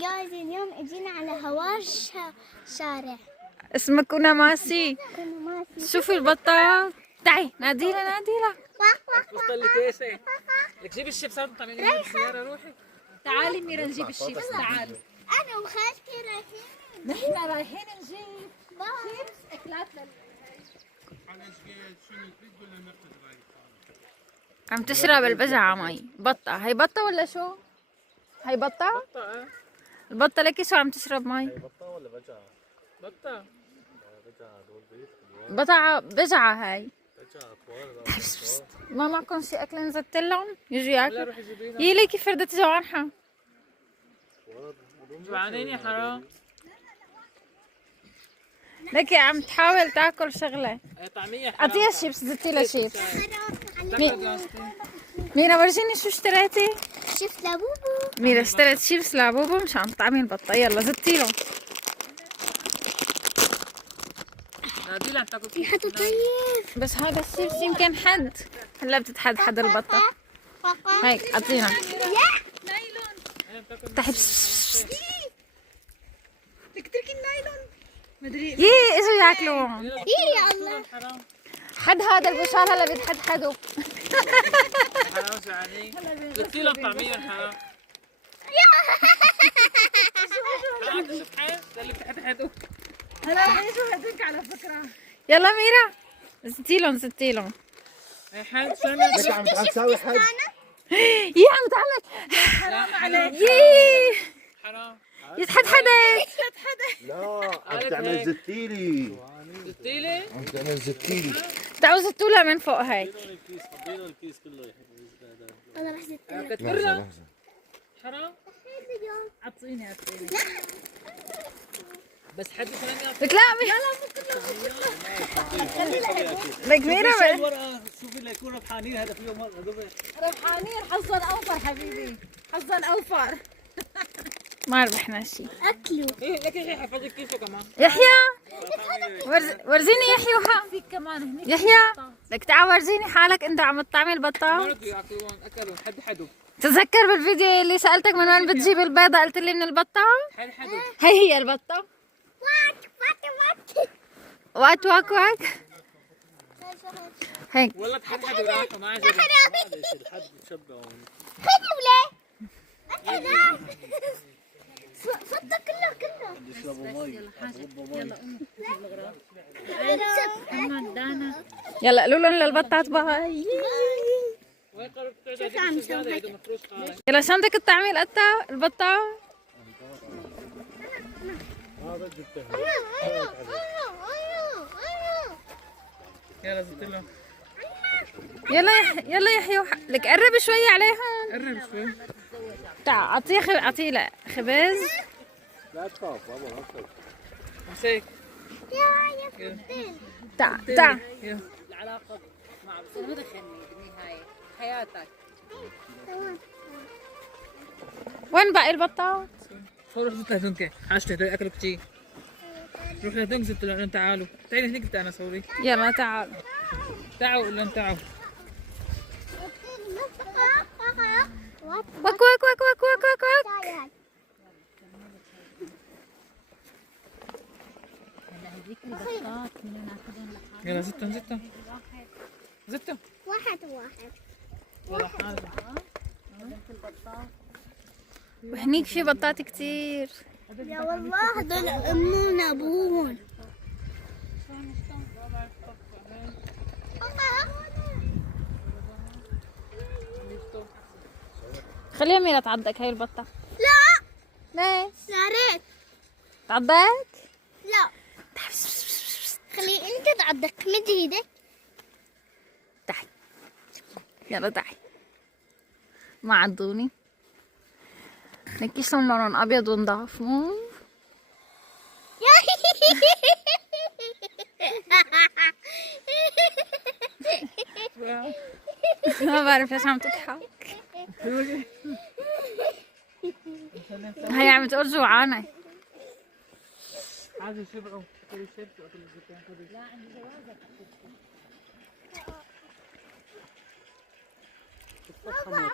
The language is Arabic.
جايز اليوم اجينا على هوار شارع. اسمك كنا ماسي. كنا ماشي. شوفي البطة. تعي ناديلها ناديلها. وصل لك ايش؟ لك جيبي الشيبسات وطعمي لي بالسيارة روحي. تعالي ميرا نجيب الشيبس. تعالي انا وخالتي رايحين. نحن رايحين نجيب شيبس اكلات عم تشرب البجعة مي. بطة هي بطة ولا شو؟ هي بطة؟ بطة. البطة لكي شو عم تشرب مي؟ هي بطة ولا بجعة؟ بطة. بجعة بجعة هاي. بجعة طوال. ما معكم شي اكل نزلت لهم؟ يجوا ياكلوا؟ لا روحي جيبينا. يي ليكي فردة جوانحة. جوعانين يا حرام. لكي عم تحاول تاكل شغلة. طعمية حرام. اعطيها شيبس زدتي لها شيبس. حرام. ميرا ورجيني شو اشتريتي؟ شفت لبوبو. ميرا اشترت شيبس لبوبو مشان تطعمي البطة. يلا زدتي له. ناديلها عم تاكل ريحته طيب. بس هذا الشيبس يمكن حد. هلا بتتحد البطة. هيك اعطينا. تحت. تكتركي النايلون. مدري. يي اجوا ياكلوا. يا الله. حرام. حد هذا البشار هلا بيتحدحدوا. حرام جوعانين. زدتي لهم طعمية حرام. حرام تشوف حي؟ ده اللي بتحدحدوا. هلا بيجوا هديك على فكرة. يلا ميرا زدتي لهم زدتي لهم. هي حد شو عملت؟ لك عم تساوي حد. يي عم تعمل. حرام عليك. يي حرام. يتحدحدت. لا عم تعمل زتيلي. زدتيلي؟ عم تعمل زتيلي. تعالوا زدتوا لها من فوق هيك. انا رح زدت لك. كتكرها. حرام. اعطيني اعطيني. بس حد كمان يعطي. لك لا لك ميرا الورقة شوفي اللي يكون ربحانين هذا فيهم ورقة. ربحانين حظا اوفر حبيبي. حظا اوفر. ما ربحنا شيء. اكلوا. ايه لك يا حفظك كيسه كمان. يحيى ورزيني يحيى وها. في كمان هنيك يحيى لك تعال ورجيني حالك انت عم تطعمي البطة. ما رضوا ياكلون اكلوا حدوا. تذكر بالفيديو اللي سألتك من وين بتجيب البيضة قلت لي من البطة. حدوا. هي البطة. وات واك واك. هيك والله حدوا راحوا ما عجبهم. الحد تشبعون. خذوا ليه؟ انت لا. فضة كله. يشربوا مي. محمد دانا يلا قولوا لهم للبطات باي. وين قررت تقعد زيادة هيدا مفروش خالص. يلا شان بدك تطعمي البطة. يلا زدت لهم. يلا يحيى لك قرب شوي عليهم. قرب شوي. تعال اعطيه لا خبز. لا تخاف بابا لا تخاف. مسك. تعال يلا. العلاقة مع بس ما دخلني بالنهاية حياتك. وين باقي البطات؟ روح زدت لهدونك حاجة هدول اكلوا كتير. روح لهدونك زدت لهم تعالوا. تعالي هنيك انت انا سوري. يلا تعال. تعالوا قول لهم تعالوا. وك وك وك وك وك وك وك. هذيك البطات من ناخذهم لحالهم. يلا زدتهم. واحد. ولا حاجة. وهنيك في بطات كتير. يا والله هذول امون ابوهم. خليها ميرا تعضك هاي البطة. لا. ليه؟ يا ريت. تعضك؟ لا. خلي انت تعضك مد ايدك. تعي يلا تعي. ما عضوني. لكي شلون لونهم ابيض ونضاف مو؟ ما بعرف ليش عم تضحك. هي عم تقول جوعانة. عايزة شبعوا. كل شبت وأكل الزيتون. لا عندي جوازك. بابا